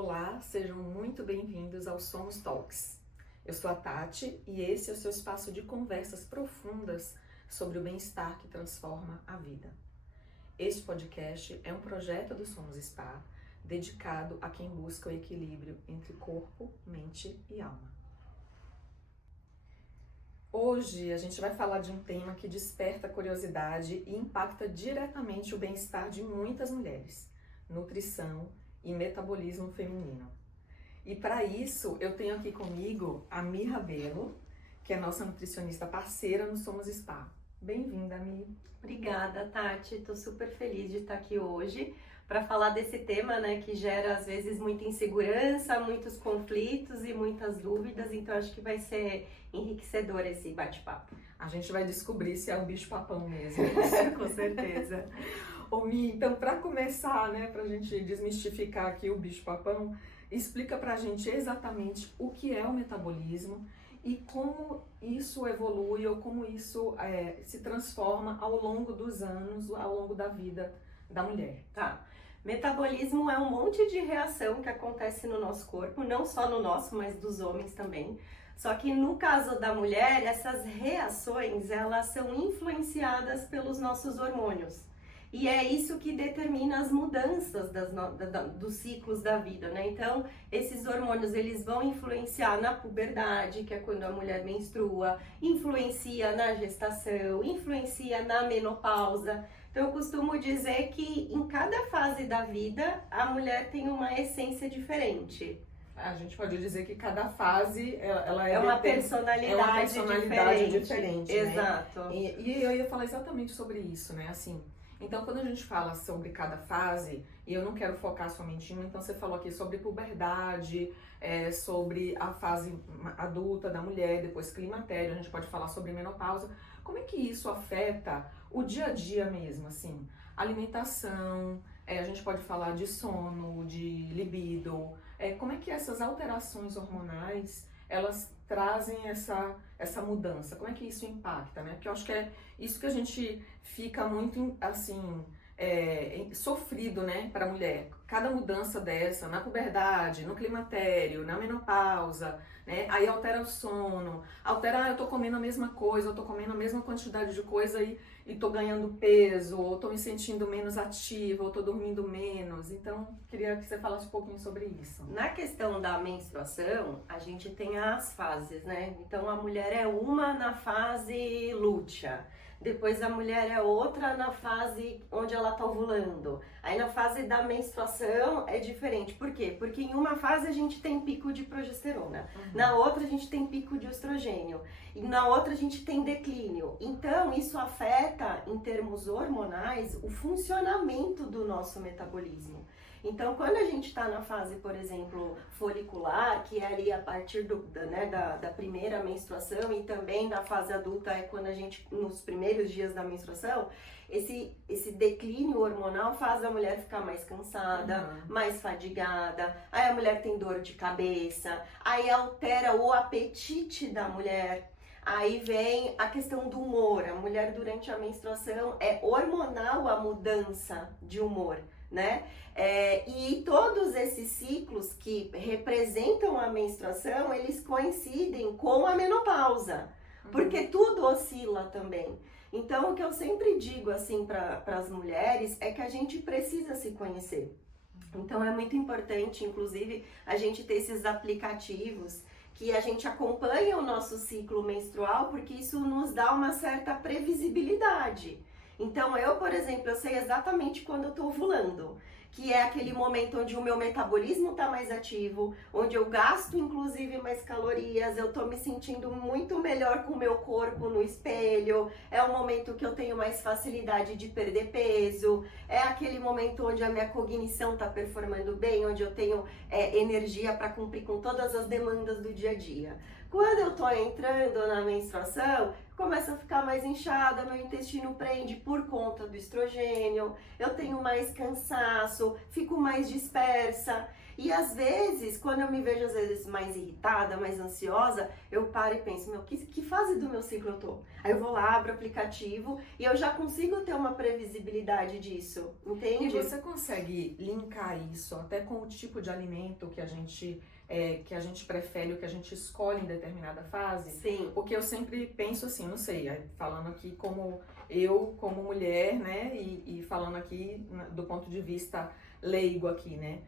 Olá, sejam muito bem-vindos ao Somos Talks. Eu sou a Tati e esse é o seu espaço de conversas profundas sobre o bem-estar que transforma a vida. Este podcast é um projeto do Somos Spa dedicado a quem busca o equilíbrio entre corpo, mente e alma. Hoje a gente vai falar de um tema que desperta curiosidade e impacta diretamente o bem-estar de muitas mulheres: nutrição e metabolismo feminino. E para isso eu tenho aqui comigo a Mi Rabelo, que é nossa nutricionista parceira no Somos Spa. Bem-vinda, Mi. Obrigada, Tati. Estou super feliz de estar aqui hoje para falar desse tema, né, que gera às vezes muita insegurança, muitos conflitos e muitas dúvidas. Então acho que vai ser enriquecedor esse bate-papo. A gente vai descobrir se é o bicho-papão mesmo. Com certeza. Ô Mi, então para começar, né, pra gente desmistificar aqui o bicho-papão, explica pra gente exatamente o que é o metabolismo e como isso evolui ou como isso se transforma ao longo dos anos, ao longo da vida da mulher. Tá. Metabolismo é um monte de reação que acontece no nosso corpo, não só no nosso, mas dos homens também. Só que no caso da mulher, essas reações, elas são influenciadas pelos nossos hormônios. E é isso que determina as mudanças dos ciclos da vida, né? Então, esses hormônios, eles vão influenciar na puberdade, que é quando a mulher menstrua, influencia na gestação, influencia na menopausa. Então, eu costumo dizer que em cada fase da vida, a mulher tem uma essência diferente. A gente pode dizer que cada fase ela é uma personalidade diferente, né? Exato. E eu ia falar exatamente sobre isso, né? Assim, então quando a gente fala sobre cada fase, e eu não quero focar somente em uma, então você falou aqui sobre puberdade, sobre a fase adulta da mulher, depois climatério, a gente pode falar sobre menopausa. Como é que isso afeta o dia a dia mesmo, assim? Alimentação, a gente pode falar de sono, de libido. Como é que essas alterações hormonais, elas trazem essa mudança? Como é que isso impacta, né? Porque eu acho que é isso que a gente fica muito, assim, sofrido, né, para a mulher. Cada mudança dessa, na puberdade, no climatério, na menopausa, né? Aí altera o sono, eu tô comendo a mesma coisa, eu tô comendo a mesma quantidade de coisa e tô ganhando peso, ou tô me sentindo menos ativa, ou tô dormindo menos. Então, queria que você falasse um pouquinho sobre isso. Na questão da menstruação, a gente tem as fases, né? Então, a mulher é uma na fase lútea. Depois a mulher é outra na fase onde ela tá ovulando. Aí na fase da menstruação é diferente. Por quê? Porque em uma fase a gente tem pico de progesterona, na outra a gente tem pico de estrogênio e na outra a gente tem declínio. Então isso afeta em termos hormonais o funcionamento do nosso metabolismo. Então, quando a gente está na fase, por exemplo, folicular, que é ali a partir da primeira menstruação, e também na fase adulta é quando a gente, nos primeiros dias da menstruação, esse declínio hormonal faz a mulher ficar mais cansada, mais fadigada, aí a mulher tem dor de cabeça, aí altera o apetite da mulher. Aí vem a questão do humor. A mulher durante a menstruação é hormonal a mudança de humor, né? E todos esses ciclos que representam a menstruação, eles coincidem com a menopausa, porque tudo oscila também. Então, o que eu sempre digo assim para as mulheres é que a gente precisa se conhecer. Então, é muito importante, inclusive, a gente ter esses aplicativos que a gente acompanha o nosso ciclo menstrual, porque isso nos dá uma certa previsibilidade. Então, eu, por exemplo, eu sei exatamente quando eu tô ovulando, que é aquele momento onde o meu metabolismo tá mais ativo, onde eu gasto, inclusive, mais calorias, eu tô me sentindo muito melhor com o meu corpo no espelho, é o momento que eu tenho mais facilidade de perder peso, é aquele momento onde a minha cognição tá performando bem, onde eu tenho energia para cumprir com todas as demandas do dia a dia. Quando eu tô entrando na menstruação, começa a ficar mais inchada, meu intestino prende por conta do estrogênio, eu tenho mais cansaço, fico mais dispersa. E às vezes, quando eu me vejo às vezes mais irritada, mais ansiosa, eu paro e penso, que fase do meu ciclo eu tô? Aí eu vou lá, abro o aplicativo e eu já consigo ter uma previsibilidade disso, entende? E você consegue linkar isso até com o tipo de alimento que a gente prefere, o que a gente escolhe em determinada fase? Sim. Porque eu sempre penso assim, não sei, falando aqui como mulher, né, e falando aqui do ponto de vista leigo aqui, né?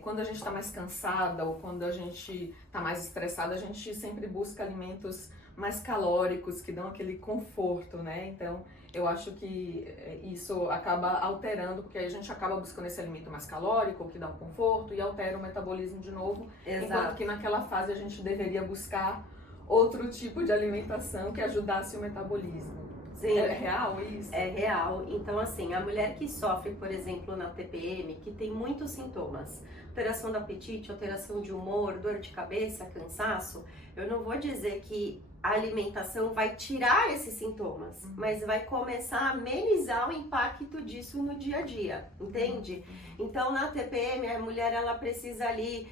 Quando a gente está mais cansada ou quando a gente está mais estressada, a gente sempre busca alimentos mais calóricos, que dão aquele conforto, né? Então, eu acho que isso acaba alterando, porque aí a gente acaba buscando esse alimento mais calórico, que dá um conforto e altera o metabolismo de novo. Exato. Enquanto que naquela fase a gente deveria buscar outro tipo de alimentação que ajudasse o metabolismo. Sim. É real isso? É real. Então, assim, a mulher que sofre, por exemplo, na TPM, que tem muitos sintomas, alteração do apetite, alteração de humor, dor de cabeça, cansaço, eu não vou dizer que a alimentação vai tirar esses sintomas, mas vai começar a amenizar o impacto disso no dia a dia, entende? Então, na TPM, a mulher, ela precisa ali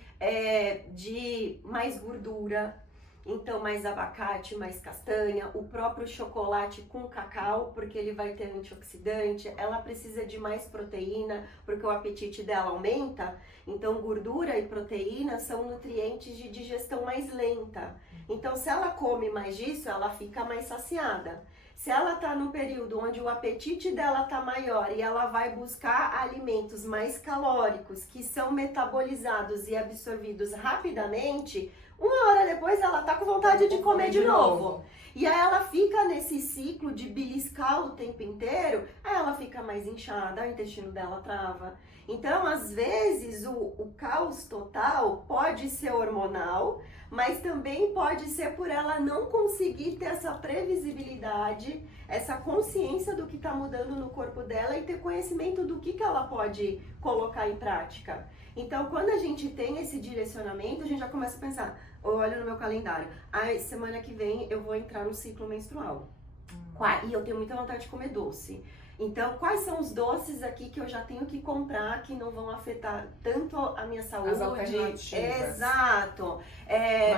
de mais gordura, então mais abacate, mais castanha, o próprio chocolate com cacau, porque ele vai ter antioxidante, ela precisa de mais proteína, porque o apetite dela aumenta, então gordura e proteína são nutrientes de digestão mais lenta. Então se ela come mais disso, ela fica mais saciada. Se ela está num período onde o apetite dela está maior e ela vai buscar alimentos mais calóricos, que são metabolizados e absorvidos rapidamente, uma hora depois ela tá com vontade de comer de novo. E aí ela fica nesse ciclo de beliscar o tempo inteiro, aí ela fica mais inchada, o intestino dela trava. Então, às vezes, o caos total pode ser hormonal, mas também pode ser por ela não conseguir ter essa previsibilidade, essa consciência do que está mudando no corpo dela e ter conhecimento do que ela pode colocar em prática. Então, quando a gente tem esse direcionamento, a gente já começa a pensar, olha no meu calendário, semana que vem eu vou entrar no ciclo menstrual. E eu tenho muita vontade de comer doce. Então, quais são os doces aqui que eu já tenho que comprar que não vão afetar tanto a minha saúde? As alternativas. Exato.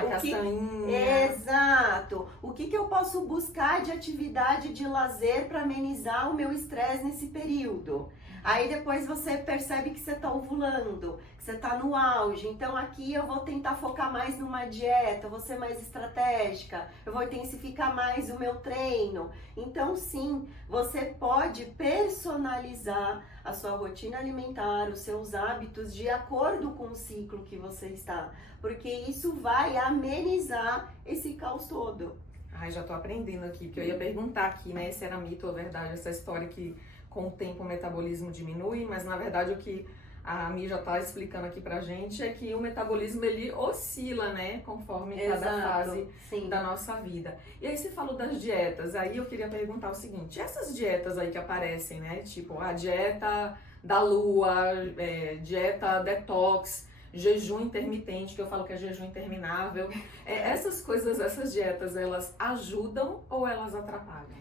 Uma castanhinha. Exato. O que eu posso buscar de atividade de lazer para amenizar o meu estresse nesse período? Aí depois você percebe que você está ovulando, que você está no auge. Então aqui eu vou tentar focar mais numa dieta, vou ser mais estratégica, eu vou intensificar mais o meu treino. Então sim, você pode personalizar a sua rotina alimentar, os seus hábitos de acordo com o ciclo que você está. Porque isso vai amenizar esse caos todo. Ai, já tô aprendendo aqui, porque eu ia perguntar aqui, né, se era mito ou verdade essa história que com o tempo o metabolismo diminui, mas na verdade o que a Mi já tá explicando aqui pra gente é que o metabolismo ele oscila, né, conforme cada fase da nossa vida. E aí você falou das dietas, aí eu queria perguntar o seguinte, essas dietas aí que aparecem, né, tipo a dieta da lua, dieta detox, jejum intermitente, que eu falo que é jejum interminável, essas coisas, essas dietas, elas ajudam ou elas atrapalham?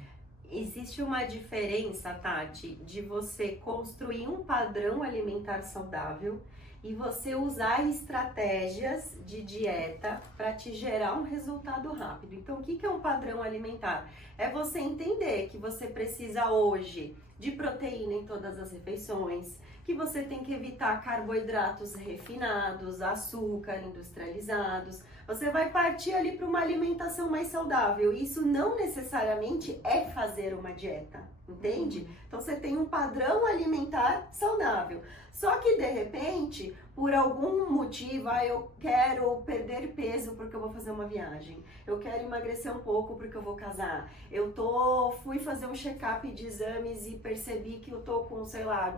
Existe uma diferença, Tati, de você construir um padrão alimentar saudável e você usar estratégias de dieta para te gerar um resultado rápido. Então, o que é um padrão alimentar? É você entender que você precisa hoje de proteína em todas as refeições, que você tem que evitar carboidratos refinados, açúcar industrializados. Você vai partir ali para uma alimentação mais saudável. Isso não necessariamente é fazer uma dieta, entende? Então você tem um padrão alimentar saudável. Só que de repente, por algum motivo, eu quero perder peso porque eu vou fazer uma viagem. Eu quero emagrecer um pouco porque eu vou casar. Fui fazer um check-up de exames e percebi que eu tô com, sei lá,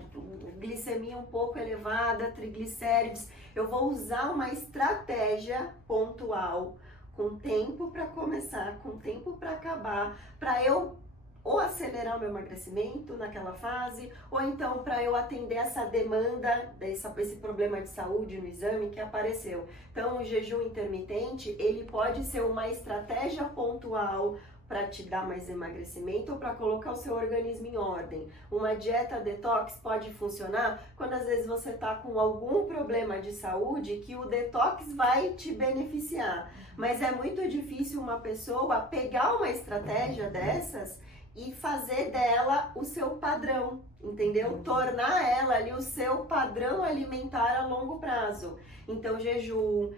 glicemia um pouco elevada, triglicérides. Eu vou usar uma estratégia pontual, com tempo para começar, com tempo para acabar, para eu ou acelerar o meu emagrecimento naquela fase, ou então para eu atender essa demanda, esse problema de saúde no exame que apareceu. Então, o jejum intermitente, ele pode ser uma estratégia pontual para te dar mais emagrecimento ou para colocar o seu organismo em ordem. Uma dieta detox pode funcionar quando às vezes você está com algum problema de saúde que o detox vai te beneficiar. Mas é muito difícil uma pessoa pegar uma estratégia dessas e fazer dela o seu padrão, entendeu? Tornar ela ali o seu padrão alimentar a longo prazo. Então, jejum,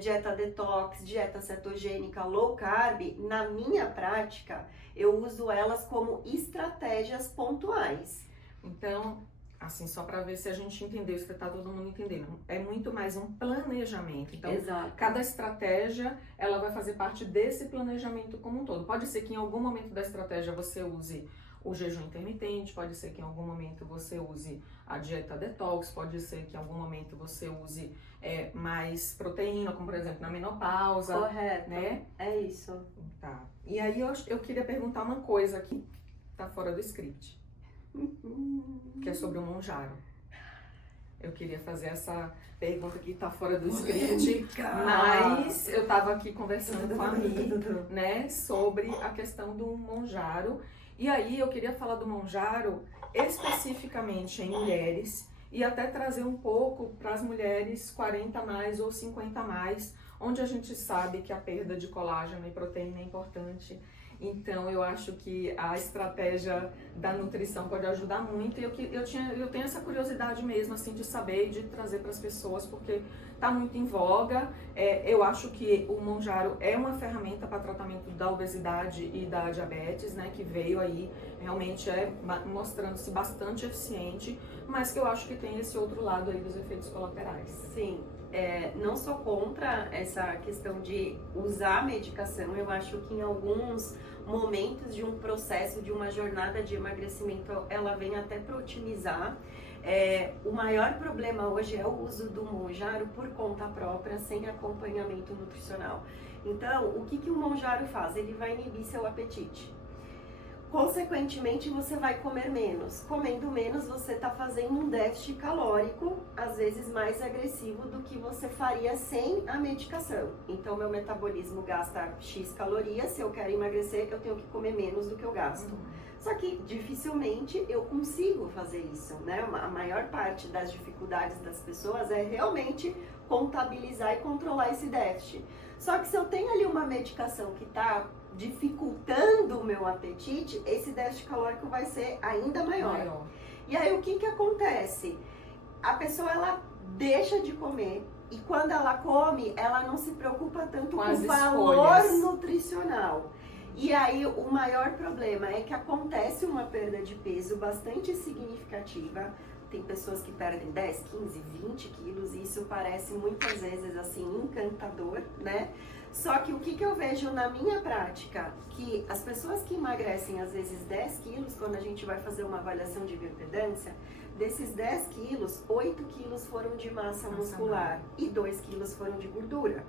dieta detox, dieta cetogênica, low carb, na minha prática, eu uso elas como estratégias pontuais. Então, assim, só para ver se a gente entendeu, se tá todo mundo entendendo, é muito mais um planejamento. Então, Exato. cada estratégia, ela vai fazer parte desse planejamento como um todo. Pode ser que em algum momento da estratégia você use o jejum intermitente, pode ser que em algum momento você use a dieta detox, pode ser que em algum momento você use mais proteína, como por exemplo na menopausa. Correto, né? É isso. Tá. E aí eu queria perguntar uma coisa que tá fora do script. Que é sobre o Monjaro. Eu queria fazer essa pergunta que tá fora do script, mas eu tava aqui conversando com a Mi, né, sobre a questão do Monjaro. E aí eu queria falar do Monjaro especificamente em mulheres e até trazer um pouco para as mulheres 40 a mais ou 50 a mais, onde a gente sabe que a perda de colágeno e proteína é importante. Então, eu acho que a estratégia da nutrição pode ajudar muito e eu tenho essa curiosidade mesmo, assim, de saber e de trazer para as pessoas, porque está muito em voga. Eu acho que o Monjaro é uma ferramenta para tratamento da obesidade e da diabetes, né, que veio aí, realmente mostrando-se bastante eficiente, mas que eu acho que tem esse outro lado aí dos efeitos colaterais. Sim. Não sou contra essa questão de usar a medicação, eu acho que em alguns momentos de um processo, de uma jornada de emagrecimento, ela vem até para otimizar. O maior problema hoje é o uso do Monjaro por conta própria, sem acompanhamento nutricional. Então, o que o Monjaro faz? Ele vai inibir seu apetite. Consequentemente, você vai comer menos. Comendo menos, você está fazendo um déficit calórico, às vezes mais agressivo do que você faria sem a medicação. Então, meu metabolismo gasta X calorias, se eu quero emagrecer, eu tenho que comer menos do que eu gasto. Só que, dificilmente, eu consigo fazer isso, né? A maior parte das dificuldades das pessoas é realmente contabilizar e controlar esse déficit. Só que se eu tenho ali uma medicação que está dificultando o meu apetite, esse déficit calórico vai ser ainda maior. E aí o que acontece? A pessoa, ela deixa de comer e quando ela come, ela não se preocupa tanto com o valor nutricional. E aí o maior problema é que acontece uma perda de peso bastante significativa. Tem pessoas que perdem 10, 15, 20 quilos e isso parece muitas vezes assim encantador, né? Só que o que eu vejo na minha prática, que as pessoas que emagrecem às vezes 10 quilos, quando a gente vai fazer uma avaliação de bioimpedância, desses 10 quilos, 8 quilos foram de massa muscular e 2 quilos foram de gordura.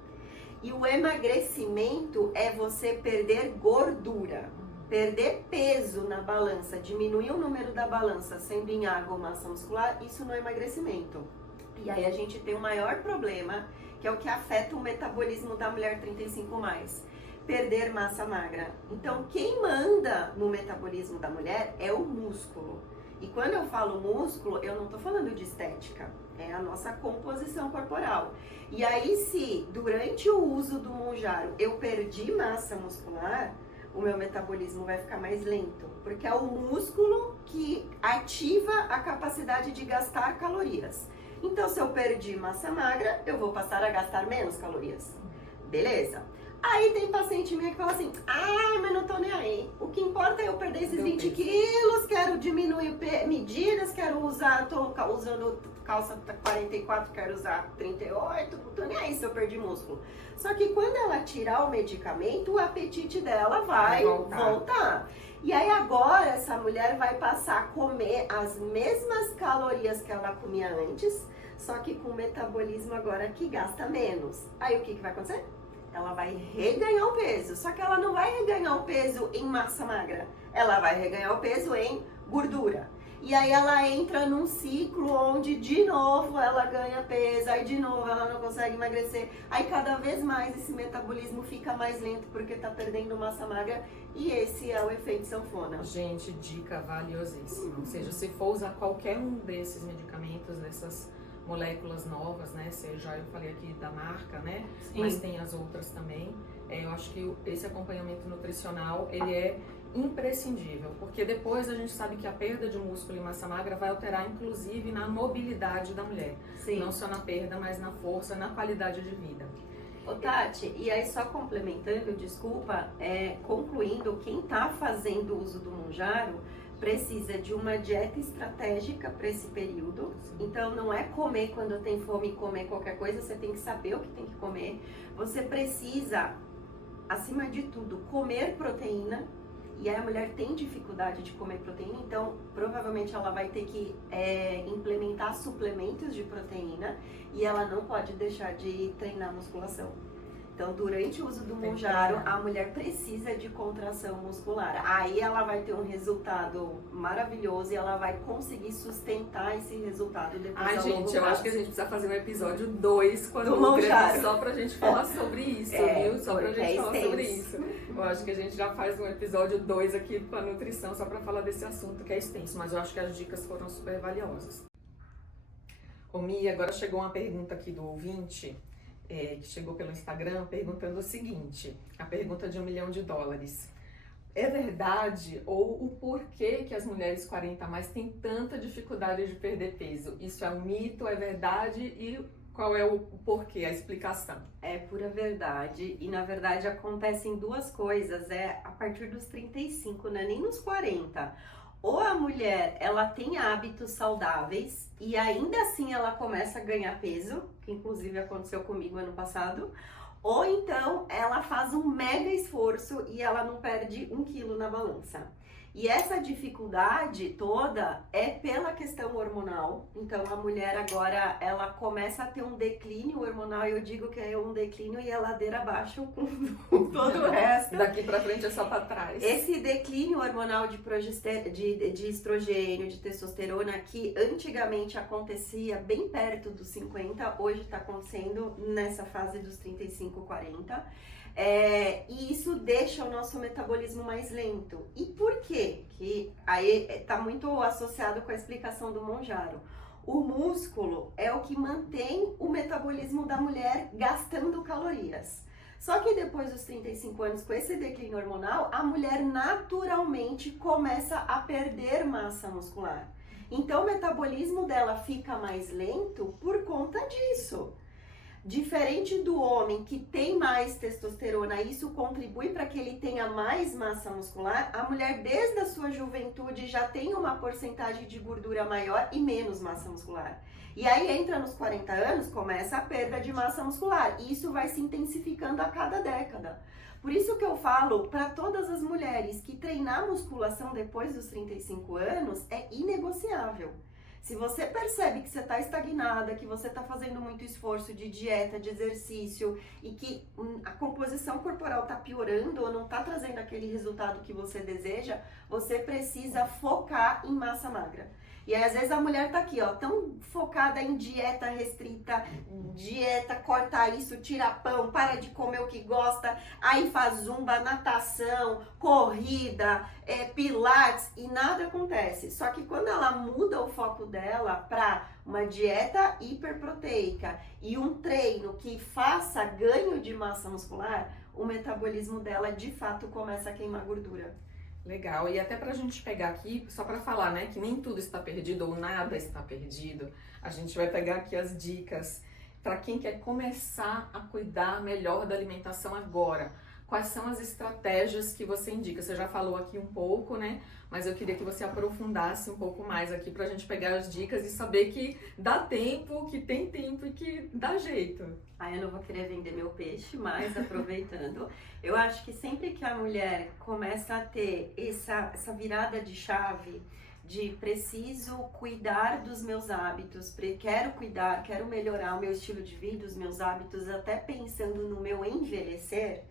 E o emagrecimento é você perder gordura, perder peso na balança, diminuir o número da balança, sendo em água ou massa muscular, isso não é emagrecimento. E aí a gente tem o maior problema, que é o que afeta o metabolismo da mulher 35+, perder massa magra. Então, quem manda no metabolismo da mulher é o músculo. E quando eu falo músculo, eu não estou falando de estética, é a nossa composição corporal. E aí, se durante o uso do Monjaro eu perdi massa muscular, o meu metabolismo vai ficar mais lento, porque é o músculo que ativa a capacidade de gastar calorias. Então, se eu perdi massa magra, eu vou passar a gastar menos calorias. Beleza? Aí tem paciente minha que fala assim, mas não tô nem aí. O que importa é eu perder esses 20 quilos, quero diminuir medidas, quero usar, tô usando calça 44, quero usar 38, não tô nem aí se eu perdi músculo. Só que quando ela tirar o medicamento, o apetite dela vai voltar. E aí agora essa mulher vai passar a comer as mesmas calorias que ela comia antes, só que com o metabolismo agora que gasta menos. Aí o que vai acontecer? ela vai reganhar o peso. Só que ela não vai reganhar o peso em massa magra, ela vai reganhar o peso em gordura. E aí ela entra num ciclo onde de novo ela ganha peso, aí de novo ela não consegue emagrecer. Aí cada vez mais esse metabolismo fica mais lento porque tá perdendo massa magra, e esse é o efeito sanfona. Gente, dica valiosíssima. Ou seja, se for usar qualquer um desses medicamentos, dessas moléculas novas, né? Seja, eu falei aqui da marca, né? Sim. Mas tem as outras também. Eu acho que esse acompanhamento nutricional, ele é imprescindível, porque depois a gente sabe que a perda de músculo e massa magra vai alterar inclusive na mobilidade da mulher. Sim. Não só na perda, mas na força, na qualidade de vida. Ô Tati, e aí só complementando, desculpa, concluindo, quem tá fazendo uso do Mounjaro precisa de uma dieta estratégica para esse período. Então não é comer quando tem fome e comer qualquer coisa, você tem que saber o que tem que comer. Você precisa, acima de tudo, comer proteína. E aí a mulher tem dificuldade de comer proteína, então provavelmente ela vai ter que implementar suplementos de proteína, e ela não pode deixar de treinar musculação. Então, durante o uso do Mounjaro, a mulher precisa de contração muscular. Aí ela vai ter um resultado maravilhoso e ela vai conseguir sustentar esse resultado depois. Ai, gente, eu acho que a gente precisa fazer um episódio 2 do Mounjaro, só pra gente falar sobre isso, viu? Só pra gente falar sobre isso. Eu acho que a gente já faz um episódio 2 aqui com a nutrição, só pra falar desse assunto que é extenso, mas eu acho que as dicas foram super valiosas. Ô Mia, agora chegou uma pergunta aqui do ouvinte, que chegou pelo Instagram, perguntando o seguinte, a pergunta de $1 milhão. É verdade ou o porquê que as mulheres 40 a mais têm tanta dificuldade de perder peso? Isso é um mito, é verdade, e qual é o porquê, a explicação? É pura verdade, e na verdade acontecem duas coisas, a partir dos 35, não é nem nos 40. Ou a mulher, ela tem hábitos saudáveis e ainda assim ela começa a ganhar peso, que inclusive aconteceu comigo ano passado, ou então ela faz um mega esforço e ela não perde 1 quilo na balança. E essa dificuldade toda é pela questão hormonal. Então a mulher agora, ela começa a ter um declínio hormonal, e eu digo que é um declínio e é ladeira abaixo com todo o resto. Daqui pra frente é só pra trás. Esse declínio hormonal de estrogênio, de testosterona, que antigamente acontecia bem perto dos 50, hoje está acontecendo nessa fase dos 35, 40. E isso deixa o nosso metabolismo mais lento. E por quê? Que aí está muito associado com a explicação do Mounjaro. O músculo é o que mantém o metabolismo da mulher gastando calorias. Só que depois dos 35 anos, com esse declínio hormonal, a mulher naturalmente começa a perder massa muscular. Então o metabolismo dela fica mais lento por conta disso. Diferente do homem que tem mais testosterona, isso contribui para que ele tenha mais massa muscular, a mulher desde a sua juventude já tem uma porcentagem de gordura maior e menos massa muscular. E aí entra nos 40 anos, começa a perda de massa muscular, e isso vai se intensificando a cada década. Por isso que eu falo para todas as mulheres que treinar musculação depois dos 35 anos é inegociável. Se você percebe que você está estagnada, que você está fazendo muito esforço de dieta, de exercício, e que a composição corporal está piorando ou não está trazendo aquele resultado que você deseja, você precisa focar em massa magra. E aí, às vezes a mulher tá aqui, ó, tão focada em dieta restrita, dieta, corta isso, tira pão, para de comer o que gosta, aí faz zumba, natação, corrida, pilates, e nada acontece. Só que quando ela muda o foco dela para uma dieta hiperproteica e um treino que faça ganho de massa muscular, o metabolismo dela de fato começa a queimar gordura. Legal, e até pra gente pegar aqui, só pra falar, né, que nem tudo está perdido ou nada está perdido, a gente vai pegar aqui as dicas para quem quer começar a cuidar melhor da alimentação agora. Quais são as estratégias que você indica? Você já falou aqui um pouco, né, mas eu queria que você aprofundasse um pouco mais aqui pra gente pegar as dicas e saber que dá tempo, que tem tempo e que dá jeito. Aí eu não vou querer vender meu peixe, mas aproveitando, eu acho que sempre que a mulher começa a ter essa virada de chave de preciso cuidar dos meus hábitos, quero cuidar, quero melhorar o meu estilo de vida, os meus hábitos, até pensando no meu envelhecer,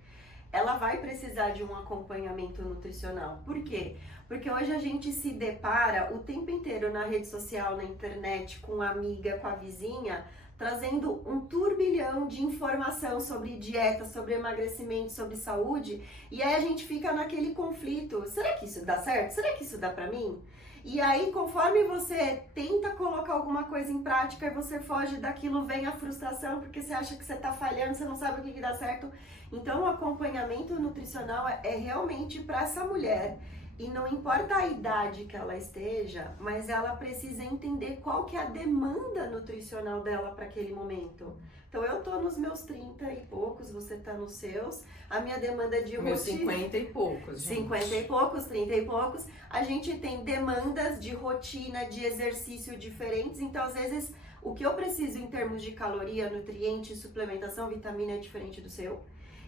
ela vai precisar de um acompanhamento nutricional. Por quê? Porque hoje a gente se depara o tempo inteiro na rede social, na internet, com a amiga, com a vizinha, trazendo um turbilhão de informação sobre dieta, sobre emagrecimento, sobre saúde, e aí a gente fica naquele conflito. Será que isso dá certo? Será que isso dá pra mim? E aí, conforme você tenta colocar alguma coisa em prática e você foge daquilo, vem a frustração, porque você acha que você tá falhando, você não sabe o que dá certo. Então, o acompanhamento nutricional é realmente para essa mulher. E não importa a idade que ela esteja, mas ela precisa entender qual que é a demanda nutricional dela para aquele momento. Então, eu tô nos meus 30 e poucos, você tá nos seus. A minha demanda de Meus 50 e poucos, gente. 50 e poucos, 30 e poucos. A gente tem demandas de rotina, de exercício diferentes. Então, às vezes, o que eu preciso em termos de caloria, nutriente, suplementação, vitamina é diferente do seu.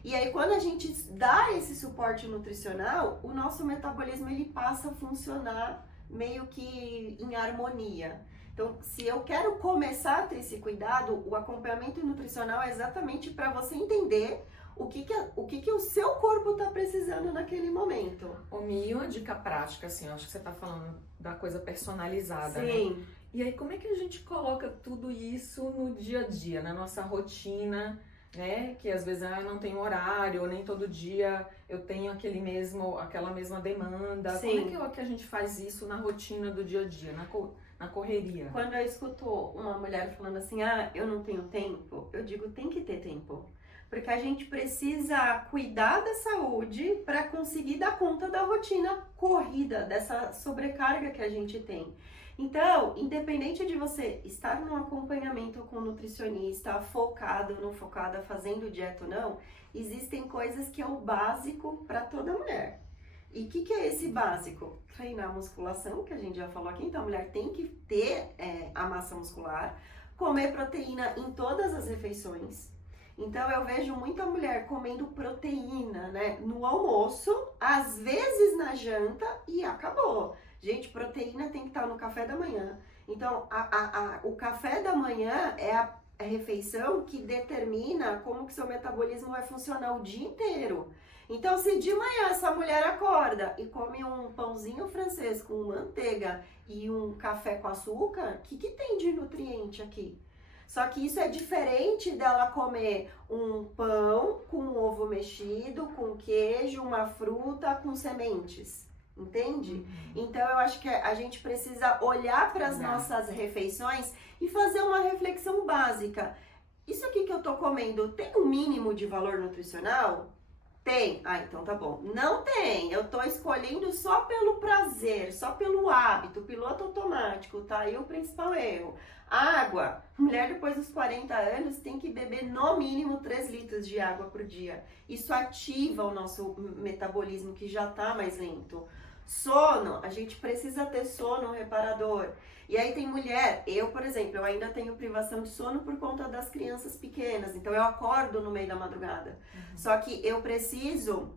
E aí, quando a gente dá esse suporte nutricional, o nosso metabolismo ele passa a funcionar meio que em harmonia. Então, se eu quero começar a ter esse cuidado, o acompanhamento nutricional é exatamente para você entender o que o seu corpo está precisando naquele momento. E uma dica prática, assim, eu acho que você está falando da coisa personalizada, Sim. né? E aí, como é que a gente coloca tudo isso no dia a dia, na nossa rotina, né? Que às vezes não tem horário, ou nem todo dia eu tenho aquela mesma demanda. Sim. Como é que a gente faz isso na rotina do dia a dia, na correria? Quando eu escuto uma mulher falando assim, eu não tenho tempo, eu digo, tem que ter tempo. Porque a gente precisa cuidar da saúde para conseguir dar conta da rotina corrida, dessa sobrecarga que a gente tem. Então, independente de você estar num acompanhamento com um nutricionista, focado ou não focada, fazendo dieta ou não, existem coisas que é o básico para toda mulher. E o que é esse básico? Treinar musculação, que a gente já falou aqui, então a mulher tem que ter a massa muscular, comer proteína em todas as refeições. Então eu vejo muita mulher comendo proteína, né, no almoço, às vezes na janta e acabou. Gente, proteína tem que estar no café da manhã. Então, o café da manhã é a refeição que determina como que seu metabolismo vai funcionar o dia inteiro. Então, se de manhã essa mulher acorda e come um pãozinho francês com manteiga e um café com açúcar, o que tem de nutriente aqui? Só que isso é diferente dela comer um pão com um ovo mexido, com queijo, uma fruta, com sementes. Entende? Então eu acho que a gente precisa olhar para as nossas refeições e fazer uma reflexão básica. Isso aqui que eu tô comendo tem um mínimo de valor nutricional? Tem? Então tá bom. Não tem. Eu tô escolhendo só pelo prazer, só pelo hábito, piloto automático, tá aí o principal erro. Água. Mulher depois dos 40 anos tem que beber no mínimo 3 litros de água por dia. Isso ativa o nosso metabolismo que já tá mais lento. Sono, a gente precisa ter sono reparador. E aí tem mulher, eu, por exemplo, eu ainda tenho privação de sono por conta das crianças pequenas, então eu acordo no meio da madrugada. Só que eu preciso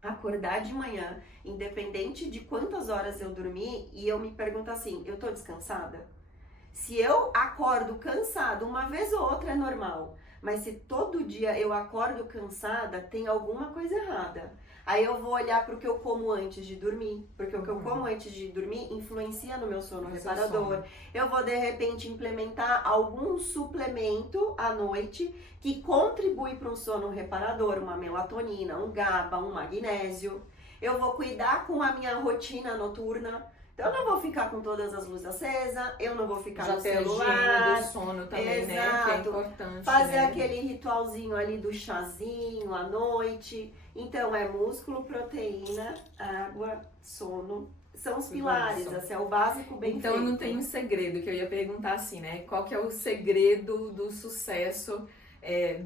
acordar de manhã, independente de quantas horas eu dormir, e eu me pergunto assim, eu tô descansada? Se eu acordo cansada, uma vez ou outra é normal, mas se todo dia eu acordo cansada, tem alguma coisa errada. Aí eu vou olhar para o que eu como antes de dormir, porque o que eu como antes de dormir influencia no meu sono reparador. Eu vou, de repente, implementar algum suplemento à noite que contribui para um sono reparador, uma melatonina, um GABA, um magnésio. Eu vou cuidar com a minha rotina noturna. Então, eu não vou ficar com todas as luzes acesas, eu não vou ficar no celular. Do sono também, exato, né? Que é importante. Fazer né? aquele ritualzinho ali do chazinho à noite. Então, é músculo, proteína, água, sono. São os pilares, assim, é o básico bem então, feito. Não tem um segredo, que eu ia perguntar assim, né? Qual que é o segredo do sucesso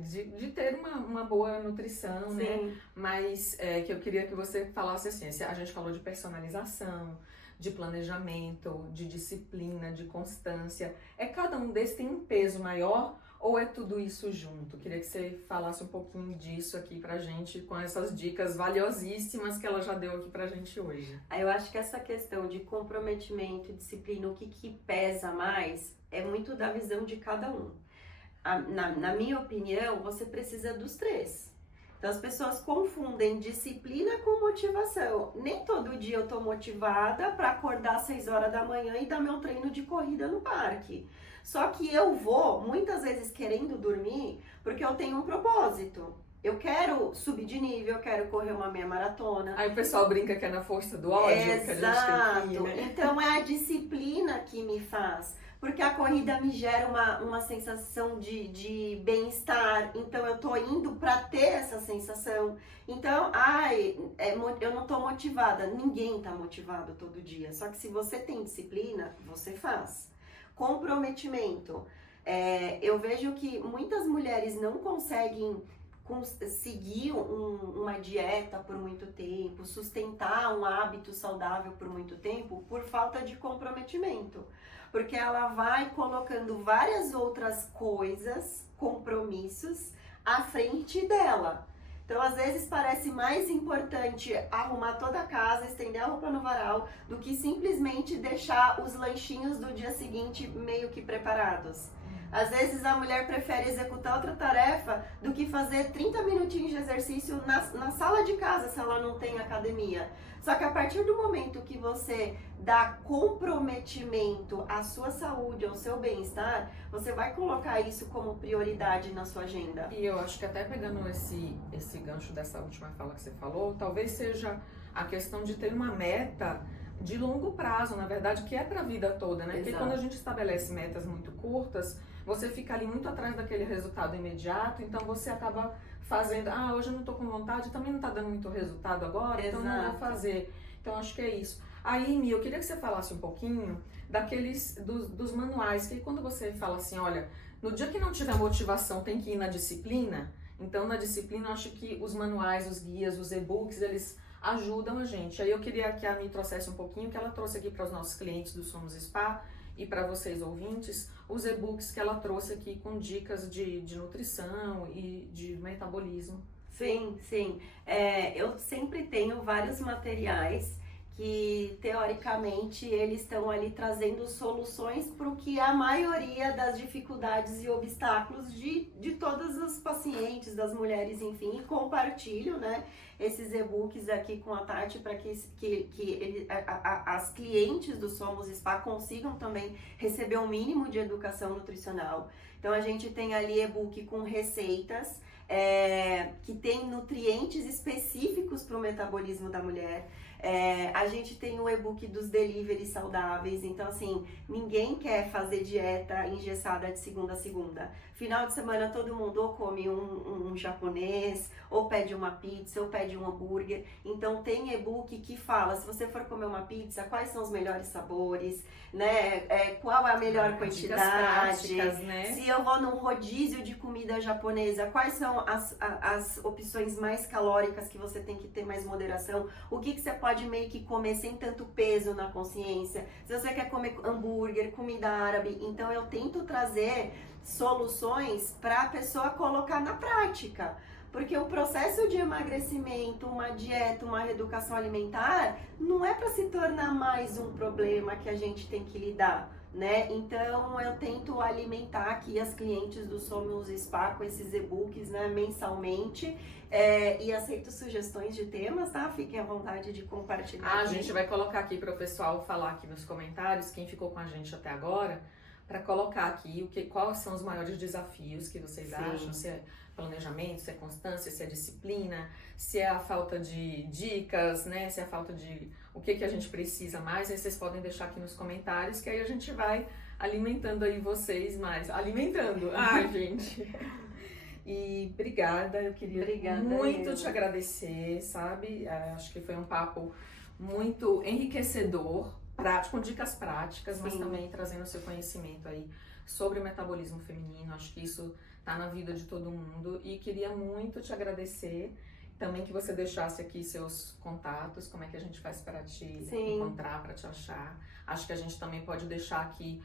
de ter uma boa nutrição, Sim. né? Mas que eu queria que você falasse assim, a gente falou de personalização, de planejamento, de disciplina, de constância. Cada um desses tem um peso maior Ou é tudo isso junto? Queria que você falasse um pouquinho disso aqui pra gente, com essas dicas valiosíssimas que ela já deu aqui pra gente hoje. Eu acho que essa questão de comprometimento e disciplina, o que pesa mais, é muito da visão de cada um. Na minha opinião, você precisa dos três. Então as pessoas confundem disciplina com motivação. Nem todo dia eu tô motivada para acordar às 6 horas da manhã e dar meu treino de corrida no parque. Só que eu vou, muitas vezes, querendo dormir, porque eu tenho um propósito. Eu quero subir de nível, eu quero correr uma meia maratona. Aí o pessoal brinca que é na força do ódio que a gente tem que ir, né? Então é a disciplina que me faz. Porque a corrida me gera uma sensação de bem-estar. Então eu tô indo para ter essa sensação. Então, eu não tô motivada. Ninguém tá motivado todo dia. Só que se você tem disciplina, você faz. Comprometimento. Eu vejo que muitas mulheres não conseguem seguir uma dieta por muito tempo, sustentar um hábito saudável por muito tempo, por falta de comprometimento. Porque ela vai colocando várias outras coisas, compromissos, à frente dela. Então, às vezes, parece mais importante arrumar toda a casa, estender a roupa no varal, do que simplesmente deixar os lanchinhos do dia seguinte meio que preparados. Às vezes, a mulher prefere executar outra tarefa do que fazer 30 minutinhos de exercício na sala de casa, se ela não tem academia. Só que a partir do momento que você dá comprometimento à sua saúde, ao seu bem-estar, você vai colocar isso como prioridade na sua agenda. E eu acho que até pegando esse gancho dessa última fala que você falou, talvez seja a questão de ter uma meta de longo prazo, na verdade, que é para a vida toda, né? Porque quando a gente estabelece metas muito curtas, você fica ali muito atrás daquele resultado imediato, então você acaba fazendo, hoje eu não tô com vontade, também não tá dando muito resultado agora, então não vou fazer. Então acho que é isso. Aí, Mi, eu queria que você falasse um pouquinho dos manuais, que quando você fala assim, olha, no dia que não tiver motivação, tem que ir na disciplina. Então, na disciplina, eu acho que os manuais, os guias, os e-books, eles ajudam a gente. Aí eu queria que a Mi trouxesse um pouquinho, que ela trouxe aqui para os nossos clientes do Somos Spa e para vocês ouvintes, os e-books que ela trouxe aqui com dicas de nutrição e de metabolismo. Sim. Eu sempre tenho vários materiais que, teoricamente, eles estão ali trazendo soluções para o que a maioria das dificuldades e obstáculos de todas as pacientes, das mulheres, enfim, e compartilho, né, esses e-books aqui com a Tati para que as clientes do Somos Spa consigam também receber um mínimo de educação nutricional. Então, a gente tem ali e-book com receitas, que tem nutrientes específicos para o metabolismo da mulher. A gente tem o e-book dos deliveries saudáveis, então assim, ninguém quer fazer dieta engessada de segunda a segunda. Final de semana todo mundo ou come um japonês, ou pede uma pizza, ou pede um hambúrguer. Então tem e-book que fala, se você for comer uma pizza, quais são os melhores sabores, né? Qual é a melhor quantidade, práticas, né? Se eu vou num rodízio de comida japonesa, quais são as opções mais calóricas que você tem que ter mais moderação, o que você pode meio que comer sem tanto peso na consciência, se você quer comer hambúrguer, comida árabe. Então eu tento trazer soluções para a pessoa colocar na prática, porque o processo de emagrecimento, uma dieta, uma reeducação alimentar, não é para se tornar mais um problema que a gente tem que lidar, né? Então eu tento alimentar aqui as clientes do Somos Spa com esses e-books, né, mensalmente, e aceito sugestões de temas, tá? Fiquem à vontade de compartilhar. A gente vai colocar aqui para o pessoal falar aqui nos comentários, quem ficou com a gente até agora, para colocar aqui quais são os maiores desafios que vocês acham, se é planejamento, se é constância, se é disciplina, se é a falta de dicas, né, se é a falta de o que a gente precisa mais. Aí vocês podem deixar aqui nos comentários, que aí a gente vai alimentando aí vocês mais. Alimentando! Ai, gente! E obrigada, eu queria muito te agradecer, sabe? Acho que foi um papo muito enriquecedor, prático, com dicas práticas, mas também trazendo o seu conhecimento aí sobre o metabolismo feminino. Acho que isso tá na vida de todo mundo e queria muito te agradecer. Também que você deixasse aqui seus contatos, como é que a gente faz para te encontrar, para te achar. Acho que a gente também pode deixar aqui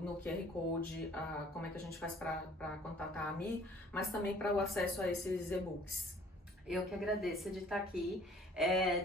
no QR Code, como é que a gente faz para contatar a Mi, mas também para o acesso a esses e-books. Eu que agradeço de estar aqui.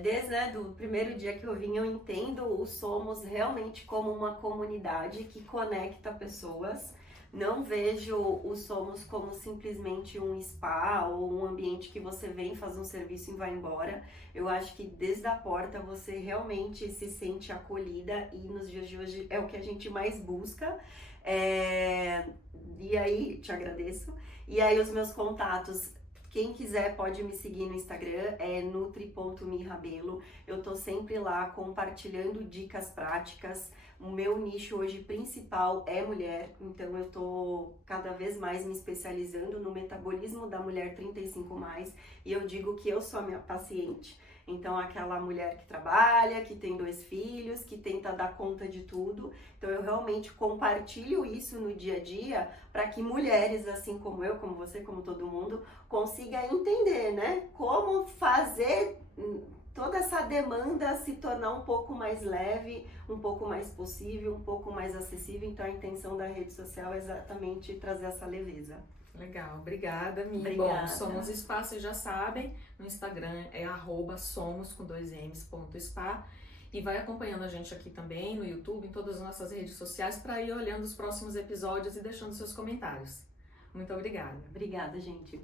Desde o primeiro dia que eu vim, eu entendo o Somos realmente como uma comunidade que conecta pessoas. Não vejo o Somos como simplesmente um spa ou um ambiente que você vem, faz um serviço e vai embora. Eu acho que desde a porta você realmente se sente acolhida e nos dias de hoje é o que a gente mais busca. E aí, te agradeço. E aí, os meus contatos. Quem quiser pode me seguir no Instagram, é nutri.mirabelo. Eu tô sempre lá compartilhando dicas práticas. O meu nicho hoje principal é mulher, então eu tô cada vez mais me especializando no metabolismo da mulher 35+, e eu digo que eu sou a minha paciente. Então, aquela mulher que trabalha, que tem 2 filhos, que tenta dar conta de tudo. Então, eu realmente compartilho isso no dia a dia para que mulheres, assim como eu, como você, como todo mundo, consiga entender, né? Como fazer toda essa demanda se tornar um pouco mais leve, um pouco mais possível, um pouco mais acessível. Então, a intenção da rede social é exatamente trazer essa leveza. Legal, obrigada, Mi. Obrigada. Bom, Somos Spa, vocês já sabem, no Instagram é @somos_spa, e vai acompanhando a gente aqui também no YouTube, em todas as nossas redes sociais, para ir olhando os próximos episódios e deixando seus comentários. Muito obrigada. Obrigada, gente.